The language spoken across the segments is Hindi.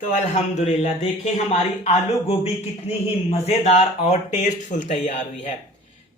तो अल्हम्दुलिल्लाह देखें हमारी आलू गोभी कितनी ही मज़ेदार और टेस्टफुल तैयार हुई है।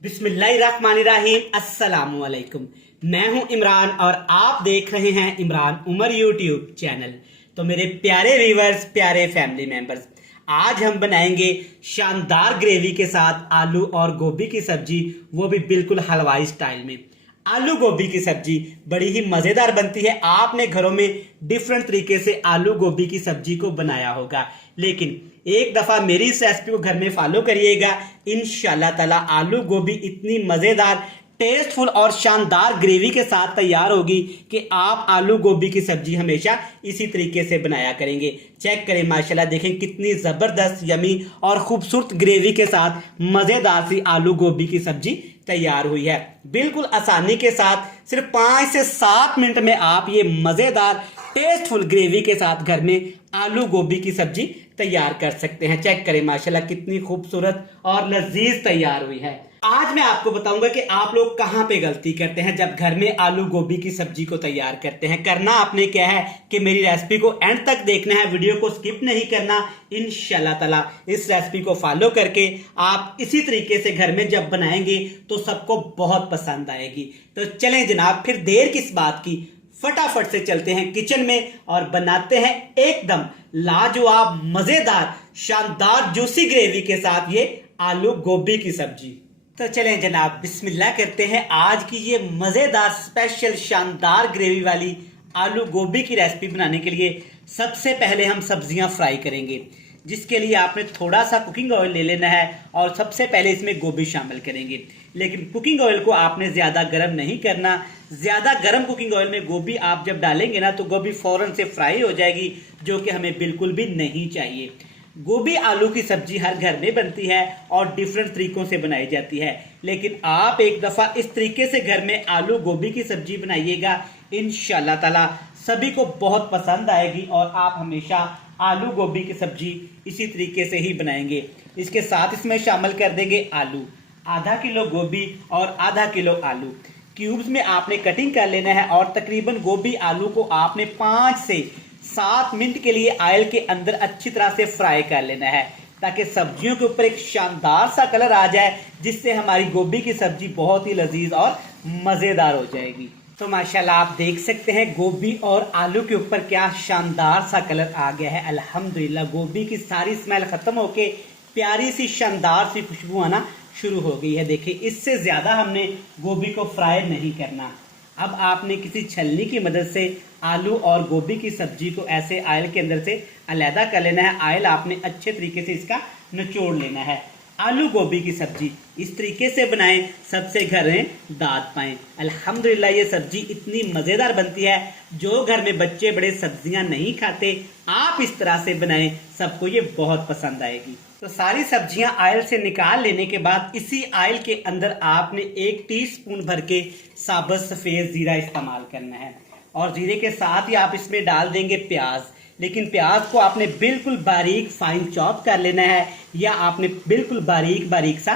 बिस्मिल्लाहिर्रहमानिर्रहीम, अस्सलामु अलैकुम। मैं हूं इमरान और आप देख रहे हैं इमरान उमर यूट्यूब चैनल। तो मेरे प्यारे व्यूअर्स, प्यारे फैमिली मेंबर्स, आज हम बनाएंगे शानदार ग्रेवी के साथ आलू और गोभी की सब्जी, वो भी बिल्कुल हलवाई स्टाइल में। आलू गोभी की सब्जी बड़ी ही मजेदार बनती है। आपने घरों में डिफरेंट तरीके से आलू गोभी की सब्जी को बनाया होगा, लेकिन एक दफा मेरी इस रेसिपी को घर में फॉलो करिएगा। इंशाल्लाह ताला आलू गोभी इतनी मजेदार, टेस्टफुल और शानदार ग्रेवी के साथ तैयार होगी कि आप आलू गोभी की सब्जी हमेशा इसी तरीके से बनाया करेंगे। चेक करें, माशाल्लाह देखें कितनी जबरदस्त, यमी और खूबसूरत ग्रेवी के साथ मजेदार सी आलू गोभी की सब्जी तैयार हुई है। बिल्कुल आसानी के साथ सिर्फ 5 से 7 मिनट में आप ये मजेदार टेस्टफुल ग्रेवी के साथ घर में आलू गोभी की सब्जी तैयार कर सकते हैं। चेक करें माशाल्लाह कितनी खूबसूरत और लजीज तैयार हुई है। आज मैं आपको बताऊंगा कि आप लोग कहां पे गलती करते हैं जब घर में आलू गोभी की सब्जी को तैयार करते हैं। करना आपने क्या है कि मेरी रेसिपी को एंड तक देखना है, वीडियो को स्किप नहीं करना। इंशाल्लाह ताला इस रेसिपी को फॉलो करके आप इसी तरीके से घर में जब बनाएंगे तो सबको बहुत पसंद आएगी। तो चलें जनाब, फिर देर किस बात की, फटाफट से चलते हैं किचन में और बनाते हैं एकदम लाजवाब, मजेदार, शानदार जूसी ग्रेवी के साथ ये आलू गोभी की सब्जी। तो चलें जनाब, बिस्मिल्लाह करते हैं। आज की ये मजेदार, स्पेशल, शानदार ग्रेवी वाली आलू गोभी की रेसिपी बनाने के लिए सबसे पहले हम सब्जियां फ्राई करेंगे, जिसके लिए आपने थोड़ा सा कुकिंग ऑयल ले लेना है और सबसे पहले इसमें गोभी शामिल करेंगे। लेकिन कुकिंग ऑयल को आपने ज्यादा गर्म नहीं करना। ज्यादा गर्म कुकिंग ऑयल में गोभी आप जब डालेंगे ना तो गोभी फौरन से फ्राई हो जाएगी, जो कि हमें बिल्कुल भी नहीं चाहिए। गोभी आलू की सब्जी हर घर में बनती है और डिफरेंट तरीकों से बनाई जाती है, लेकिन आप एक दफा इस तरीके से घर में आलू गोभी की सब्जी बनाइएगा, इंशाल्लाह ताला सभी को बहुत पसंद आएगी और आप हमेशा आलू गोभी की सब्जी इसी तरीके से ही बनाएंगे। इसके साथ इसमें शामिल कर देंगे आलू, आधा किलो गोभी और आधा किलो आलू क्यूब्स में आपने कटिंग कर लेना है और तकरीबन गोभी आलू को आपने 5 से 7 मिनट के लिए ऑयल के अंदर अच्छी तरह से फ्राई कर लेना है, ताकि सब्जियों के ऊपर एक शानदार सा कलर आ जाए, जिससे हमारी गोभी की सब्जी बहुत ही लजीज और मजेदार हो जाएगी। तो माशाल्लाह आप देख सकते हैं गोभी और आलू के ऊपर क्या शानदार सा कलर आ गया है। अल्हम्दुलिल्लाह गोभी की सारी स्मेल खत्म होके प्यारी सी शानदार सी खुशबू आना शुरू हो गई है। देखिए, इससे ज्यादा हमने गोभी को फ्राई नहीं करना। अब आपने किसी छलनी की मदद से आलू और गोभी की सब्जी को ऐसे ऑयल के अंदर से अलहदा कर लेना है। ऑयल आपने अच्छे तरीके से इसका निचोड़ लेना है। आलू गोभी की सब्जी इस तरीके से बनाएं, सबसे घर में दाद पाएं। अल्हम्दुलिल्लाह ये सब्जी इतनी मजेदार बनती है, जो घर में बच्चे बड़े सब्जियां नहीं खाते, आप इस तरह से बनाएं, सबको ये बहुत पसंद आएगी। तो सारी सब्जियां ऑयल से निकाल लेने के बाद इसी ऑयल के अंदर आपने 1 टीस्पून भर के साबुत सफेद जीरा इस्तेमाल करना है और जीरे के साथ ही आप इसमें डाल देंगे प्याज। लेकिन प्याज को आपने बिल्कुल बारीक फाइन चॉप कर लेना है या आपने बिल्कुल बारीक बारीक सा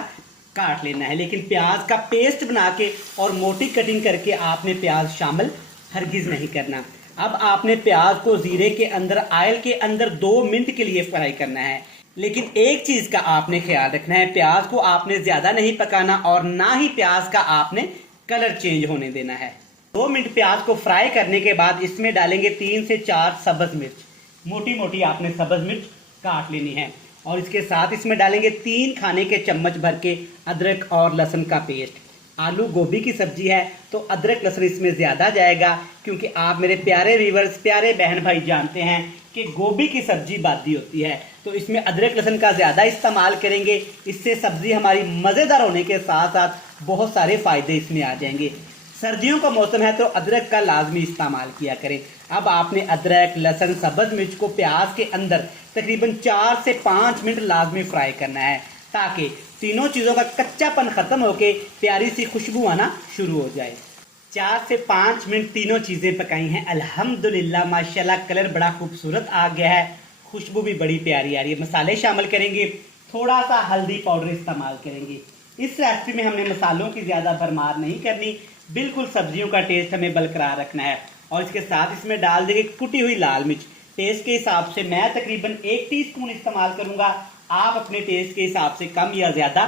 काट लेना है, लेकिन प्याज का पेस्ट बना के और मोटी कटिंग करके आपने प्याज शामिल हरगिज नहीं करना। अब आपने प्याज को जीरे के अंदर, ऑयल के अंदर 2 मिनट के लिए फ्राई करना है, लेकिन एक चीज का आपने ख्याल रखना है, प्याज को आपने ज्यादा नहीं पकाना और ना ही प्याज का आपने कलर चेंज होने देना है। 2 मिनट प्याज को फ्राई करने के बाद इसमें डालेंगे 3 से 4 सब्ज मिर्च, मोटी मोटी आपने सब्ज मिर्च काट लेनी है और इसके साथ इसमें डालेंगे 3 खाने के चम्मच भर के अदरक और लहसुन का पेस्ट। आलू गोभी की सब्जी है तो अदरक लहसुन इसमें ज्यादा जाएगा, क्योंकि आप मेरे प्यारे व्यूअर्स, प्यारे बहन भाई जानते हैं कि गोभी की सब्जी बादी होती है, तो इसमें अदरक लहसुन का ज्यादा इस्तेमाल करेंगे। इससे सब्जी हमारी मजेदार होने के साथ साथ बहुत सारे फायदे इसमें आ जाएंगे। सर्दियों का मौसम है तो अदरक का लाजमी इस्तेमाल किया करें। अब आपने अदरक, लहसुन, सब्ज मिर्च को प्याज के अंदर तकरीबन 4 से 5 मिनट लाजमी फ्राई करना है, ताकि तीनों चीजों का कच्चापन खत्म होके प्यारी सी खुशबू आना शुरू हो जाए। 4 से 5 मिनट तीनों चीजें पकाई हैं। अल्हम्दुलिल्लाह माशाल्लाह कलर बड़ा खूबसूरत आ गया है, खुशबू भी बड़ी प्यारी आ रही है। मसाले शामिल करेंगे, थोड़ा सा हल्दी पाउडर इस्तेमाल करेंगे। इस रेसिपी में हमने मसालों की ज्यादा भरमार नहीं करनी, बिल्कुल सब्जियों का टेस्ट हमें बरकरार रखना है। और इसके साथ इसमें डाल देंगे कुटी हुई लाल मिर्च, टेस्ट के हिसाब से मैं तकरीबन 1 टीस्पून इस्तेमाल करूंगा। आप अपने टेस्ट के हिसाब से कम या ज़्यादा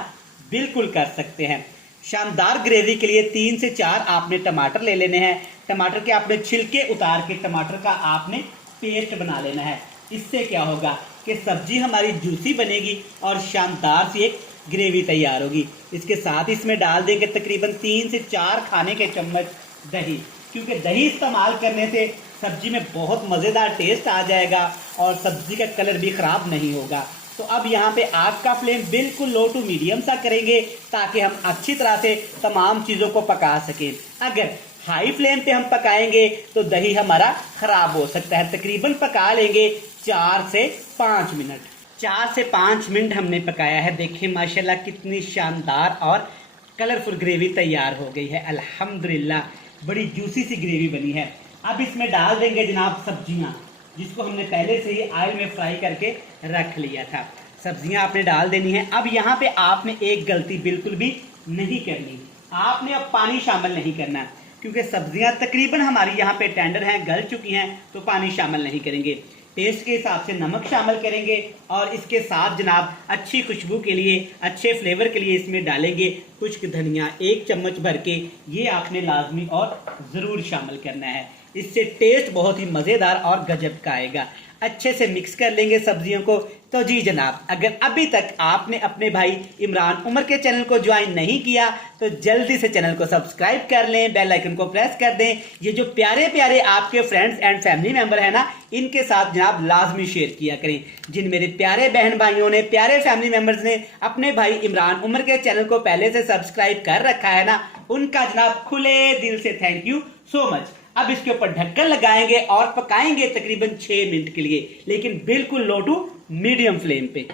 बिल्कुल कर सकते हैं। शानदार ग्रेवी के लिए 3 से 4 आपने टमाटर ले लेने हैं। टमाटर के आपने छिलके उतार के टमाटर का आपने पेस्ट बना लेना है। इससे क्या होगा कि सब्जी हमारी जूसी बनेगी और शानदार सी एक ग्रेवी तैयार होगी। इसके साथ इसमें डाल देंगे तकरीबन 3 से 4 खाने के चम्मच दही, क्योंकि दही इस्तेमाल करने से सब्जी में बहुत मज़ेदार टेस्ट आ जाएगा और सब्जी का कलर भी ख़राब नहीं होगा। तो अब यहाँ पे आग का फ्लेम बिल्कुल लो टू मीडियम सा करेंगे ताकि हम अच्छी तरह से तमाम चीज़ों को पका सकें। अगर हाई फ्लेम पे हम पकाएंगे तो दही हमारा ख़राब हो सकता है। तकरीबन पका लेंगे 4 से 5 मिनट। 4 से 5 मिनट हमने पकाया है। देखिए माशाल्लाह कितनी शानदार और कलरफुल ग्रेवी तैयार हो गई है। अल्हम्दुलिल्लाह बड़ी जूसी सी ग्रेवी बनी है। अब इसमें डाल देंगे जनाब सब्जियां, जिसको हमने पहले से ही ऑयल में फ्राई करके रख लिया था। सब्जियां आपने डाल देनी है। अब यहाँ पे आपने एक गलती बिल्कुल भी नहीं करनी, आपने अब पानी शामिल नहीं करना, क्योंकि सब्जियां तकरीबन हमारी यहाँ पे टेंडर हैं, गल चुकी हैं, तो पानी शामिल नहीं करेंगे। टेस्ट के हिसाब से नमक शामिल करेंगे और इसके साथ जनाब अच्छी खुशबू के लिए, अच्छे फ्लेवर के लिए इसमें डालेंगे खुश्क धनिया 1 चम्मच भर के। ये आपने लाजमी और ज़रूर शामिल करना है। इससे टेस्ट बहुत ही मज़ेदार और गजब का आएगा। अच्छे से मिक्स कर लेंगे सब्जियों को। तो जी जनाब, अगर अभी तक आपने अपने भाई इमरान उमर के चैनल को ज्वाइन नहीं किया तो जल्दी से चैनल को सब्सक्राइब कर लें, बेल आइकन को प्रेस कर दें। ये जो प्यारे प्यारे आपके फ्रेंड्स एंड फैमिली मेंबर है ना, इनके साथ जनाब लाजमी शेयर किया करें। जिन मेरे प्यारे बहन भाइयों ने, प्यारे फैमिली मेंबर्स ने अपने भाई इमरान उमर के चैनल को पहले से सब्सक्राइब कर रखा है ना, उनका जनाब खुले दिल से थैंक यू सो मच। अब इसके ऊपर ढक्कन लगाएंगे और पकाएंगे तकरीबन 6 मिनट के लिए, लेकिन बिल्कुल लो टू मीडियम फ्लेम पे।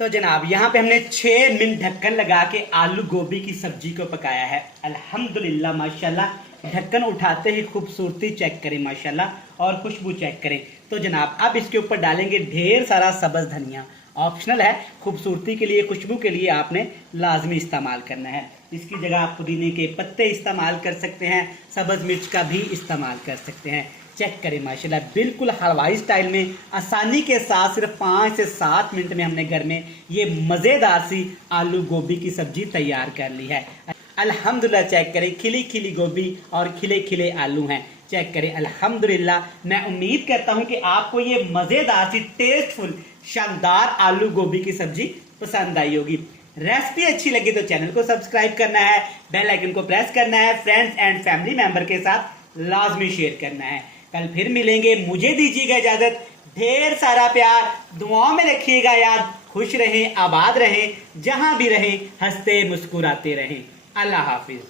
तो जनाब यहाँ पे हमने 6 मिनट ढक्कन लगा के आलू गोभी की सब्जी को पकाया है। अल्हम्दुलिल्लाह माशाल्लाह, ढक्कन उठाते ही खूबसूरती चेक करें माशाल्लाह, और खुशबू चेक करें। तो जनाब अब इसके ऊपर डालेंगे ढेर सारा सब्ज़ धनिया। ऑप्शनल है, खूबसूरती के लिए, खुशबू के लिए आपने लाजमी इस्तेमाल करना है। इसकी जगह आप पुदीने के पत्ते इस्तेमाल कर सकते हैं, सब्ज़ मिर्च का भी इस्तेमाल कर सकते हैं। चेक करें माशाल्लाह, बिल्कुल हलवाई स्टाइल में आसानी के साथ सिर्फ 5 से 7 मिनट में हमने घर में ये मज़ेदार सी आलू गोभी की सब्जी तैयार कर ली है। अल्हम्दुलिल्लाह चेक करें, खिली खिली गोभी और खिले खिले आलू हैं। चेक करें अल्हम्दुलिल्लाह। मैं उम्मीद करता हूं कि आपको ये मज़ेदार सी टेस्टफुल शानदार आलू गोभी की सब्जी पसंद आई होगी। रेसिपी अच्छी लगी तो चैनल को सब्सक्राइब करना है, बेल आइकन को प्रेस करना है, फ्रेंड्स एंड फैमिली मेंबर के साथ लाजमी शेयर करना है। कल फिर मिलेंगे, मुझे दीजिएगा इजाजत। ढेर सारा प्यार, दुआओं में रखिएगा याद। खुश रहें, आबाद रहें, जहां भी रहें हंसते मुस्कुराते रहें। अल्लाह हाफिज।